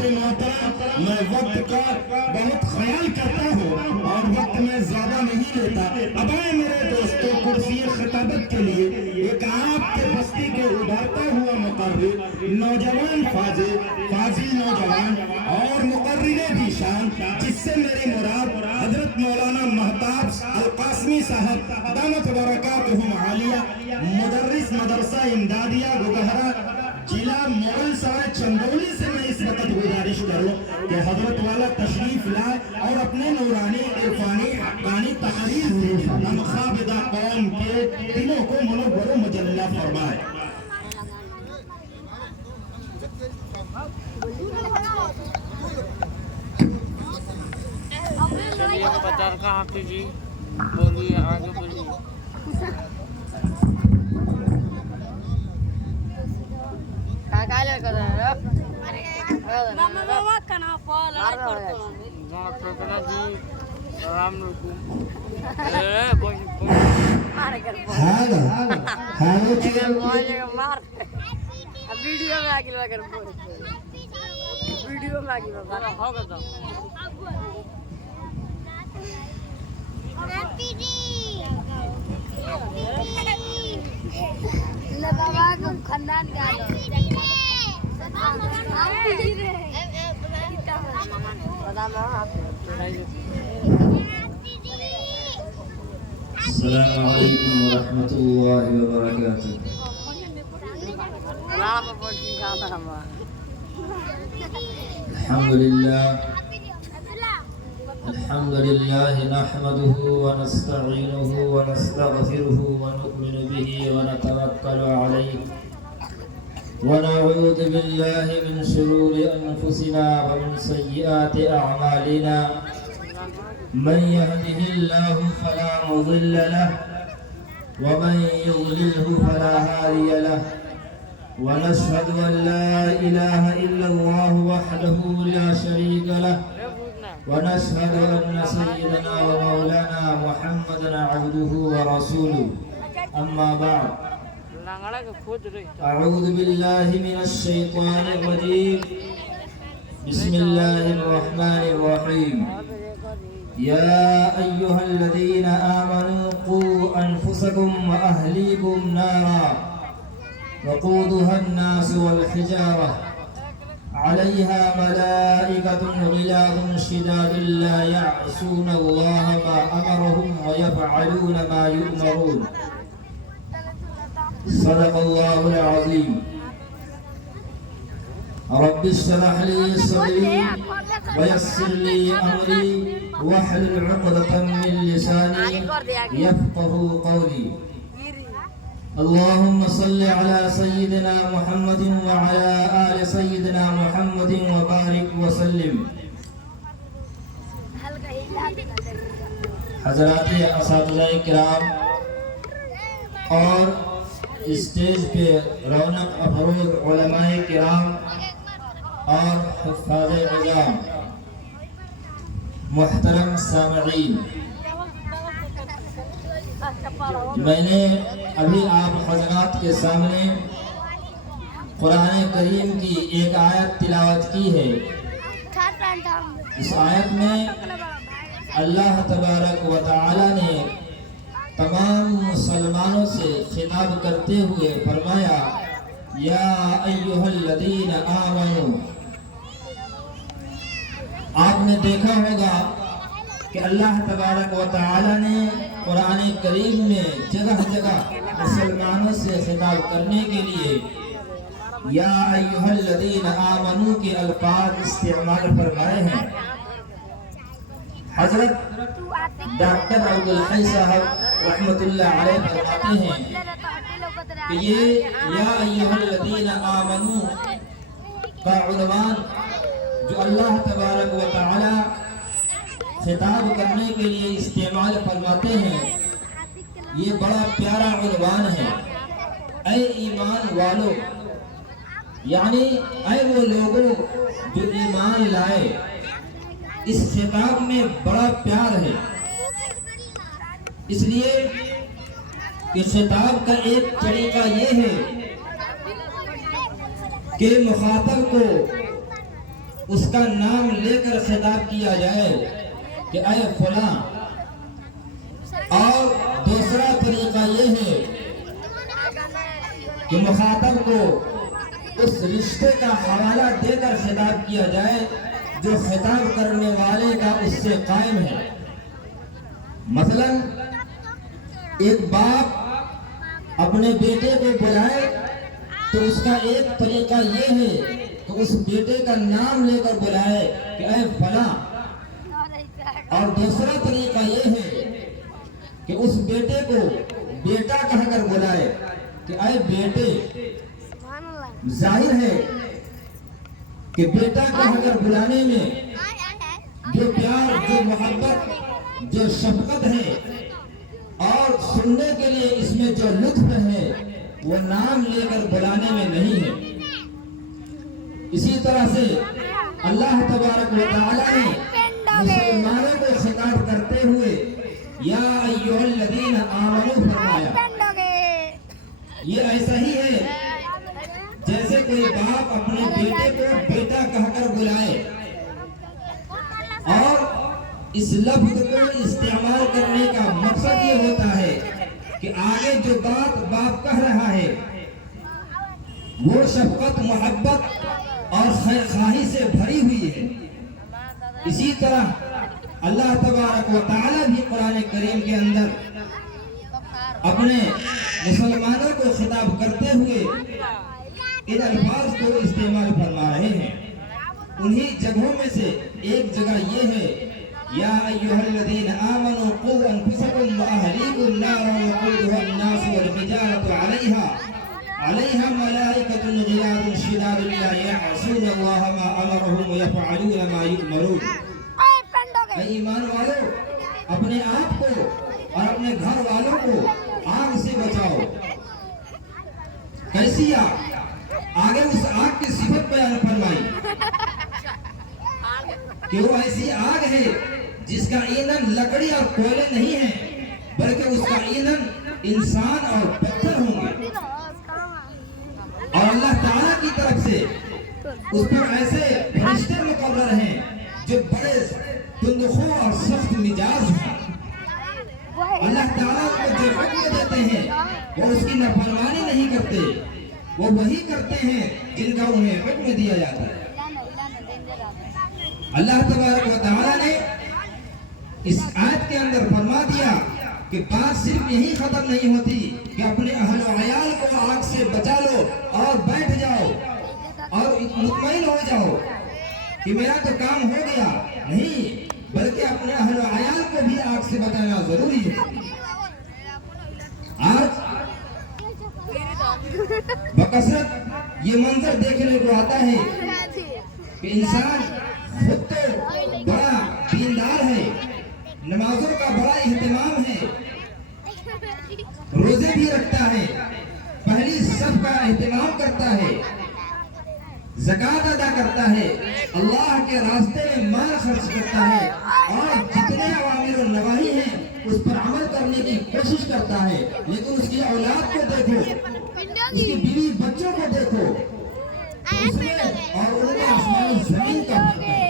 हज़रात मोहतरम, मैं वक्त का बहुत ख्याल करता हूँ और वक्त में ज्यादा नहीं लेता। अब आए मेरे दोस्तों, कुर्सी खिताबत के लिए एक आपके बस्ती के उभरता हुआ मुकर्रिर, नौजवान फाजिल नौजवान और मुकर्रिर भी शान, जिससे मेरी मुराद हजरत मौलाना महताब अल कासमी साहब दामत बरकातुहुम आलिया, मुदर्रिस मदरसा इमदादिया गुगहरा, जिला मुगल सराय चंदौली से मैं इस वक्त गुजारिश करूं कि हजरत वाला तशरीफ लाए और अपने नूरानी इरफानी हक्कानी तकरीर से नमखाबिदा कौम के दिलों को मुनव्वर मुजल्ला फरमाए। पतार का हाफिज जी बोलिए, आगे बोलिए। वीडियो में आगे लगा वीडियो में आगे होगा तो बाबा को खानदान का अस्सलामु अलैकुम वरहमतुल्लाहि वबरकातुह। अल्हम्दुलिल्लाह नहमदुहु व नस्तईनुहु व नस्तगफिरुहु व नु'मिनु बिही व नतवक्कलु अलैहि व नऊज़ु बिल्लाहि मिन शुरूरि अनफुसिना व मिन सय्यिआति अअमालिना। मन यहदिहिल्लाहु फला मुज़िल्ल लहु व मन युज़लिल्हु फला हादिय लहु। व नशहदु अन ला इलाहा इल्लल्लाह वहदहु ला शरीका लहु व नशहदु अन्न सय्यदना व मौलाना मुहम्मदन अब्दुहु व रसूलुहु। अम्मा बअद, अऊज़ु बिल्लाहि मिनश शैतानिर रजीम। बिस्मिल्लाहिर रहमानिर रहीम। या अय्युहल्लज़ीना आमनू qू अनफुसकुम व अहलीकुम नारा वक़ूदुहा अन्नास वल हिजारा अलैहा मलाइकतुन ग़िलाज़ुन शिदादुन ला यअसूना अल्लाह मा अमरहुम व यफ़अलूना मा यु'मरून। सदक़ल्लाहुल अज़ीम। रब्बि इश्रह ली सदरी व यस्सिर ली अमरी वहलुल उक़दतम मिन लिसानी यफ़क़हू क़ौली। अल्लाहुम्मा सल्लि अला सय्यिदिना मुहम्मदिन व अला आलि सय्यिदिना मुहम्मदिन व बारिक व सल्लिम। हज़रात असातिज़ाए किराम और स्टेज पे रौनक अफरोज उलमाए किराम और हुफ़्फ़ाज़े निज़ाम, मुहतरम सामईन, मैंने अभी आप हज़रात के सामने कुरान करीम की एक आयत तिलावत की है। इस आयत में अल्लाह तबारक व तआला ने तमाम मुसलमानों से खिताब करते हुए फरमाया, या अय्युहल्लज़ीना आमनू। आपने देखा होगा कि अल्लाह तबारक व तआला ने कुरान करीम में जगह जगह मुसलमानों से खिताब करने के लिए या अय्युहल्लज़ीना आमनू के अल्फाज इस्तेमाल फरमाए हैं। हजरत डॉक्टर अब्दुल हई साहब रहमतुल्लाह अलैह फरमाते हैं कि ये या अय्युहल्लज़ीना आमनू का उन्वान जो अल्लाह तबारक व तआला खिताब करने के लिए इस्तेमाल फरमाते हैं, ये बड़ा प्यारा उन्वान है। ऐ ईमान वालों, यानी ऐ वो लोगों जो ईमान लाए। इस खिताब में बड़ा प्यार है, इसलिए कि खिताब का एक तरीका ये है कि मुखातब को उसका नाम लेकर खिताब किया जाए कि अय फलां। और दूसरा तरीका ये है कि मुखातब को उस रिश्ते का हवाला देकर खिताब किया जाए जो खिताब करने वाले का उससे कायम है। मसलन एक बाप अपने बेटे को बुलाए तो उसका एक तरीका ये है कि उस बेटे का नाम लेकर बुलाए कि अय फलां। और दूसरा तरीका ये है कि उस बेटे को बेटा कहकर बुलाए कि अय बेटे। जाहिर है कि बेटा कहकर बुलाने में जो प्यार, जो मोहब्बत, जो शफकत है और सुनने के लिए इसमें जो लुत्फ है वो नाम लेकर बुलाने में नहीं है। इसी तरह से अल्लाह तबारक व तआला ने मुसलमानों को खिताब करते हुए या अय्युहल्लज़ीना आमनू फरमाया। ये ऐसा ही है जैसे कोई बाप अपने बेटे को बेटा कहकर बुलाए। और इस लफ्ज को इस्तेमाल करने का मकसद ये होता है कि आगे जो बात बाप कह रहा है वो शफकत, मोहब्बत और खैरखाही से भरी हुई है। इसी तरह अल्लाह तबारक व तआला भी कुरान करीम के अंदर अपने मुसलमानों को खिताब करते हुए इन अल्फाज को इस्तेमाल फरमा रहे हैं। उन्हीं जगहों में से एक जगह ये है या अय्युहल्लज़ीना आमनू क़ू अनफुसकुम व अहलीकुम नारन वक़ूदुहा अन्नास वल हिजारतु अलैहा मलाइकतुन ग़िलाज़ुन शिदादुन ला यअसूनल्लाह मा अमरहुम व यफ़अलून मा यु'मरून। ऐ ईमान वालों, अपने आप को और अपने घर वालों को आग से बचाओ। कैसी आग? आगे उस आग की सिफत बयान फरमाई कि वो ऐसी आग है जिसका ईंधन लकड़ी और कोयले नहीं है बल्कि उसका ईंधन इंसान और पत्थर होंगे। और अल्लाह ताला की तरफ से उस पर ऐसे फरिश्ते मुकर्रर हैं जो बड़े तुंदखो और सख्त मिजाज हैं। अल्लाह ताला को जो हुक्म देते हैं वो उसकी नाफरमानी नहीं करते, वो वही करते हैं जिनका उन्हें हुक्म दिया जाता है। अल्लाह तबारक व तआला ने इस आयत के अंदर फरमा दिया कि बात सिर्फ यही खत्म नहीं होती कि अपने अहल व अयाल को आग से बचा लो और बैठ जाओ और मुतमईन हो जाओ कि मेरा तो काम हो गया। नहीं, बल्कि अपने अहल व अयाल को भी आग से बचाना जरूरी है। आज बकसरत ये मंजर देखने को आता है कि इंसान खुद तो बड़ा दीनदार है, नमाजों का बड़ा एहतमाम है, रोजे भी रखता है, पहली सफ का एहतमाम करता है, ज़कात अदा करता है, अल्लाह के रास्ते में माल खर्च करता है और जितने अवामिर और नवाही हैं उस पर अमल करने की कोशिश करता है। लेकिन उसकी औलाद को देखो, उसकी बीवी बच्चों को देखो, उसमें और उनके आसमान जमीन का फर्क है।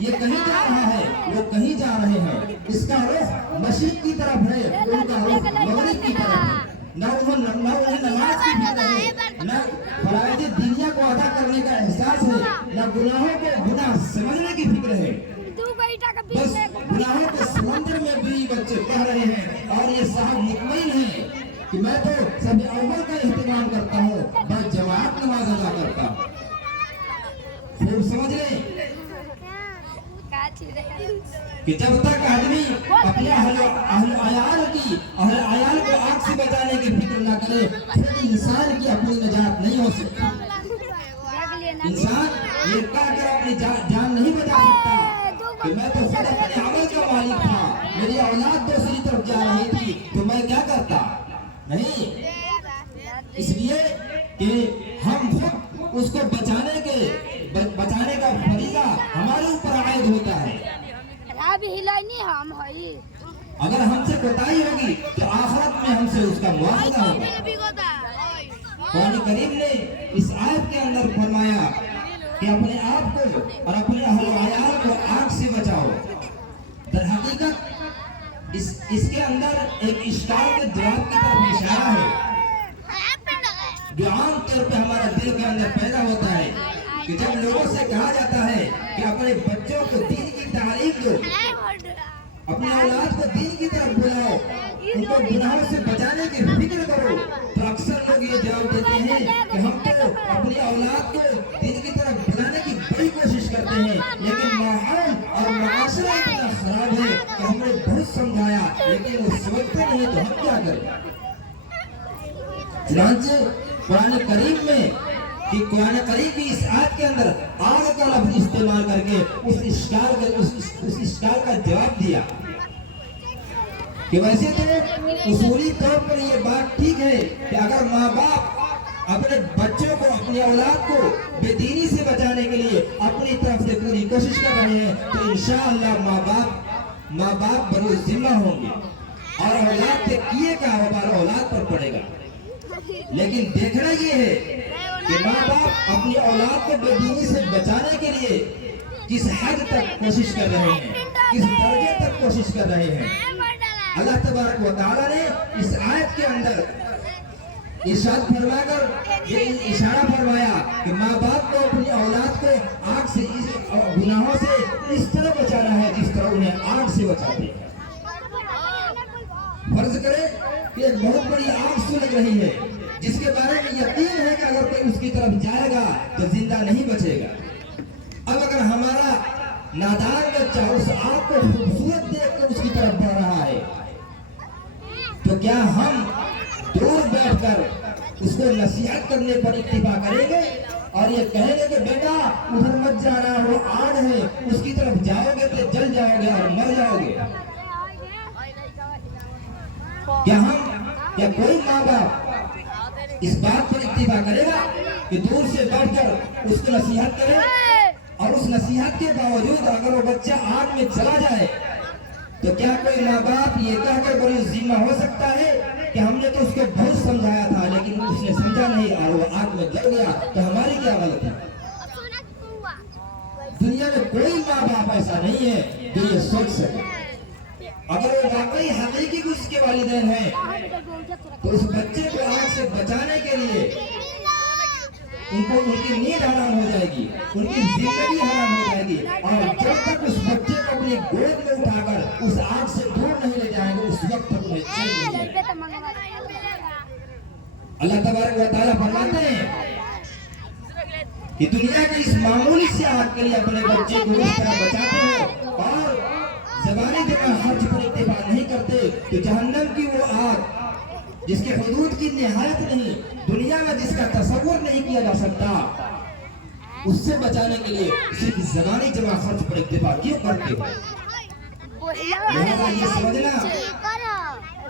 ये कहीं जा रहा है, वो कहीं जा रहे हैं। इसका रुख मशीद की तरफ है, उनका रुख मगरिब की तरफ है। न उन्हें नमाज की फिक्र है, न फराइज दीनिया को अदा करने का एहसास है, न गुनाहों को गुनाह समझने की फिक्र है। बस गुनाहों के समंदर में भी बच्चे कह रहे हैं और ये साहब मुतमईन हैं कि मैं तो सभी अव्वल का एहतमाम करता हूँ, बस जमात नमाज अदा करता हूँ। खूब समझ लें कि जब तक आदमी अपने अहल अयाल को आग से बचाने की फिक्र न करे, फिर इंसान की अपनी निजात नहीं हो सकती। इंसान ये कहकर अपनी जान नहीं बचा सकता कि मैं तो खुद अपने अमल का मालिक था, मेरी औलाद दूसरी तरफ जा रही थी तो मैं क्या करता। नहीं, इसलिए कि हम खुद उसको बचाने का फरीज़ा हमारे ऊपर आयद होता है। अगर हमसे कोताही होगी तो आखिरत में हमसे उसका मुआवजा होगा। कुरान करीम ने इस आयत के अंदर फरमाया कि अपने आप को और अपने अहल को आग से बचाओ। दर हकीकत इसके अंदर एक इश्काल के जवाब की तरफ इशारा है जो आम तौर पे हमारा दिल के अंदर पैदा होता है कि जब लोगों से कहा जाता है कि अपने बच्चों को दीन की तालीम दो, अपने औलाद को दीन की तरफ बुलाओ, उनको गुनाहों से बचाने की फिक्र करो, तो अक्सर लोग ये जवाब देते हैं कि हम तो अपनी औलाद को दीन की तरफ बुलाने की बड़ी कोशिश करते हैं, लेकिन माहौल और मुआशरा इतना खराब है कि हमने बहुत समझाया लेकिन वो समझते नहीं, तो हम क्या करें। चुनांचे कुरान करीम में कि कुरान करीम की इस आयत के अंदर आग का लफ्ज इस्तेमाल करके उस इश्काल का जवाब दिया कि वैसे तो उसूली तौर पर ये बात ठीक है कि अगर माँ बाप अपने बच्चों को, अपनी औलाद को बेदीनी से बचाने के लिए अपनी तरफ से पूरी कोशिश कर रहे हैं, तो इंशाअल्लाह माँ बाप बड़े जिम्मा होंगे और औलाद के किए का वबाल औलाद पर पड़ेगा। लेकिन देखना ये है कि माँ बाप अपनी औलाद को बेदीनी से बचाने के लिए किस हद तक कोशिश कर रहे हैं, किस दर्जे तक कोशिश कर रहे हैं। अल्लाह तबारक व तआला ने इस आयत के अंदर इरशाद फरमाकर ये इशारा फरमाया कि माँ बाप को अपनी औलाद को आग से, गुनाहों से इस तरह बचाना है जिस तरह उन्हें आग से बचाते हैं। फर्ज करें कि एक बहुत बड़ी आग सुलग रही है जिसके बारे में यकीन है कि अगर कोई उसकी तरफ जाएगा तो जिंदा नहीं बचेगा। अब अगर हमारा नादान बच्चा उस आग को खूबसूरत देखकर उसकी तरफ बढ़ रहा है, तो क्या हम दूर बैठकर उसको नसीहत करने पर इत्तिफा करेंगे और ये कहेंगे कि बेटा उधर मत जाना, वो आग है, उसकी तरफ जाओगे तो जल जाओगे और मर जाओगे। क्या कोई माँ बाप इस बात पर इत्तिफा करेगा कि दूर से बैठकर उसको नसीहत करे और उस नसीहत के बावजूद अगर वो बच्चा आग में चला जाए, तो क्या कोई माँ बाप ये कहकर बड़ी जिम्मा हो सकता है कि हमने तो उसको बहुत समझाया था लेकिन उसने समझा नहीं और वो आग में जल गया, तो हमारी क्या गलती है। दुनिया में कोई माँ बाप ऐसा नहीं है जो ये सोच सके। अगर वो वाकई हकीकी उसके वालिदैन हैं तो उस बच्चे को आग से बचाने के लिए उनकी नींद हराम हो जाएगी, उनकी जिंदगी हराम हो जाएगी, और जब तक उस बच्चे को अपनी गोद में उठाकर उस आग से दूर नहीं ले जाएंगे उस वक्त तक उन्हें चैन नहीं आएगा। अल्लाह तबारक व तआला फरमाते हैं कि दुनिया की इस मामूली सी आग के लिए अपने बच्चे को इस तरह बचाते हो और ज़बानी जगह खर्च पर इत्तिबा नहीं करते, तो जहन्नम की वो आग जिसके हुदूद की निहायत नहीं, दुनिया में जिसका तसव्वुर नहीं किया जा सकता, उससे बचाने के लिए सिर्फ ज़बानी जमा खर्च पर इत्तिबा क्यों करते हो। लिहाजा ये समझना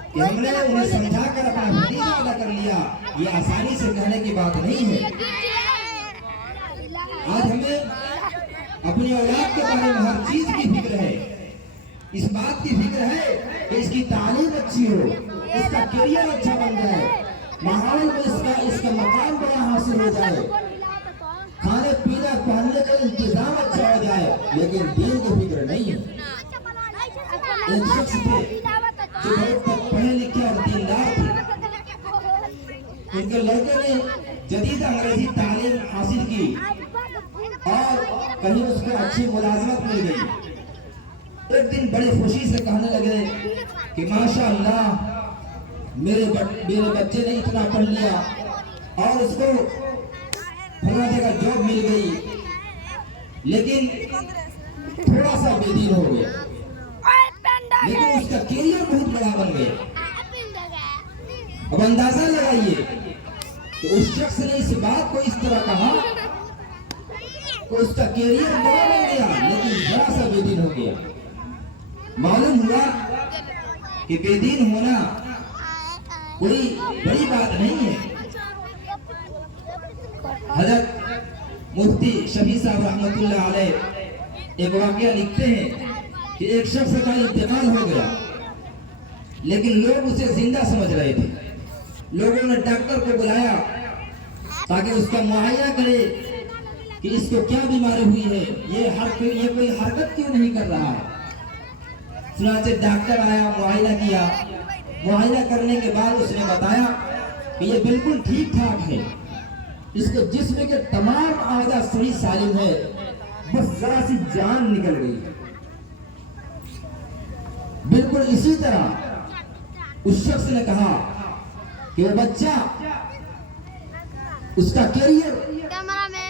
कि हमने उन्हें समझाकर अपना फरीज़ा अदा कर लिया, ये आसानी से कहने की बात नहीं है। आज हमें अपनी औलाद के बारे में हर चीज की फिक्र है, इस बात की फिक्र है कि इसकी तालीम अच्छी हो, इसका करियर अच्छा बन जाए, माहौल में इसका मकाम बड़ा हासिल हो जाए, खाने पीने पहनने का इंतजाम अच्छा हो जाए, लेकिन दीन की फिक्र नहीं है। एक शख्स थे जो बहुत पढ़े लिखे और दीनदार थे, उनके लड़के ने जदीद अंग्रेजी तालीम हासिल की और कहीं उसको अच्छी मुलाजमत मिल गई। एक दिन बड़ी खुशी से कहने लगे कि माशाअल्लाह मेरे बच्चे ने इतना पढ़ लिया और उसको फला जगह जॉब मिल गई, लेकिन थोड़ा सा बेदीन हो गया, लेकिन उसका करियर बहुत बड़ा बन गया। अब अंदाजा लगाइए कि उस शख्स ने इस बात को इस तरह कहा कि उसका करियर बड़ा बन गया लेकिन जरा सा बेदीन हो गया। मालूम हुआ कि बेदीन होना कोई बड़ी बात नहीं है। हज़रत मुफ्ती शफी साहब रहमतुल्लाह अलैह एक वाक़या लिखते हैं कि एक शख्स का इंतकाल हो गया, लेकिन लोग उसे जिंदा समझ रहे थे। लोगों ने डॉक्टर को बुलाया ताकि उसका मुआयना करे कि इसको क्या बीमारी हुई है, ये कोई हरकत क्यों नहीं कर रहा है। चुनाचे डॉक्टर आया, मुआयना किया, मुआयना करने के बाद उसने बताया कि ये बिल्कुल ठीक ठाक है, इसके जिस्म के तमाम आज़ा सही सालिम है, बस जरा सी जान निकल गई है। बिल्कुल इसी तरह उस शख्स ने कहा कि वो बच्चा, उसका कैरियर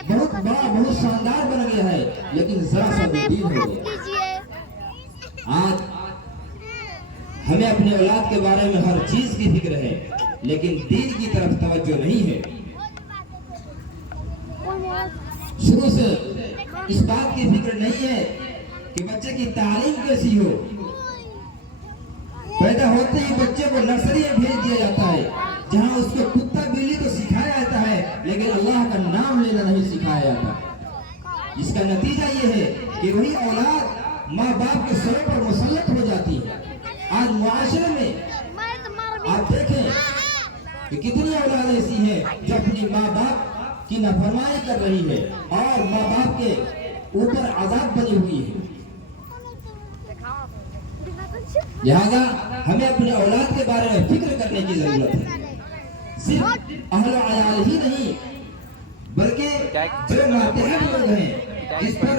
बहुत बड़ा, बहुत शानदार बन गया है, लेकिन जरा सा बेदीन हो गया। आज हमें अपने औलाद के बारे में हर चीज की फिक्र है, लेकिन दीन की तरफ तवज्जो नहीं है। शुरू से इस बात की फिक्र नहीं है कि बच्चे की तालीम कैसी हो। पैदा होते ही बच्चे को नर्सरी में भेज दिया जाता है, जहां उसको कुत्ता बिल्ली तो सिखाया जाता है, लेकिन अल्लाह का नाम लेना नहीं सिखाया जाता। इसका नतीजा ये है कि वही औलाद माँ बाप के सरों पर मुसल्लत हो जाती है। आज मुआशरे में आप देखें कि कितनी औलाद ऐसी है जो अपनी माँ बाप की नाफरमानी कर रही है और माँ बाप के ऊपर आजाद बनी हुई है। लिहाजा हमें अपने औलाद के बारे में फिक्र करने की जरूरत है। सिर्फ अहले अयाल ही नहीं, बल्कि जो मातहत लोग हैं जिस पर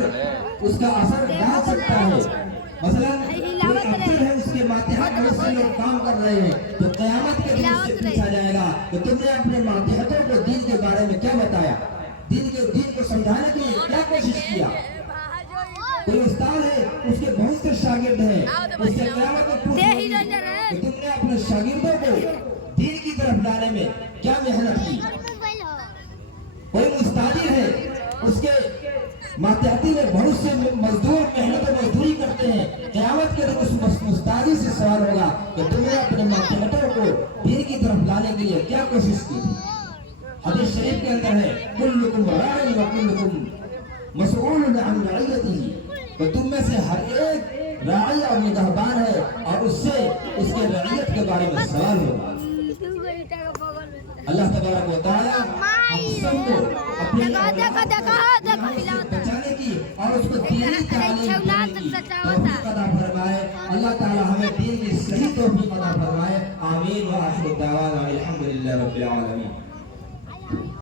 उसका असर डाल सकता है। मसलन कोई अफसर है, उसके मातहत बहुत से लोग काम कर रहे हैं, तो क़यामत के दिन उससे पूछा जाएगा कि तुमने अपने मातहतों को दीन के बारे में क्या बताया, दीन को समझाने के लिए क्या कोशिश किया। कोई उस्ताद है, उसके बहुत से शागिर्द हैं, उससे क़यामत में पूछेंगे कि तुमने अपने शागिर्दों को दीन की तरफ लाने में क्या मेहनत की। कोई मुस्ताजिर है, उसके मातहती में बहुत से मजदूर मेहनत मजदूरी करते हैं, क़यामत के दिन उस मुस्ताजिर से सवाल होगा कि तुमने अपने मातहतों को दीन की तरफ लाने के लिए क्या कोशिश की थी। हदीस शरीफ के अंदर है, कुल्लुकुम राइन व कुल्लुकुम मसऊलुन अन रइयतिही, तो तुम में से हर एक राई और निगहबान है और उससे उसके रइयत के बारे में सवाल होगा। अल्लाह तबारक व तआला हम सबको अपने बचाने की और उसको दीनी तालीम देने की तौफीक अता फरमाए। अल्लाह ताला हमें दीन की सही तौफीक अता फरमाए। आमीन व आखिर दावाना अल्हम्दुलिल्लाहि रब्बिल आलमीन।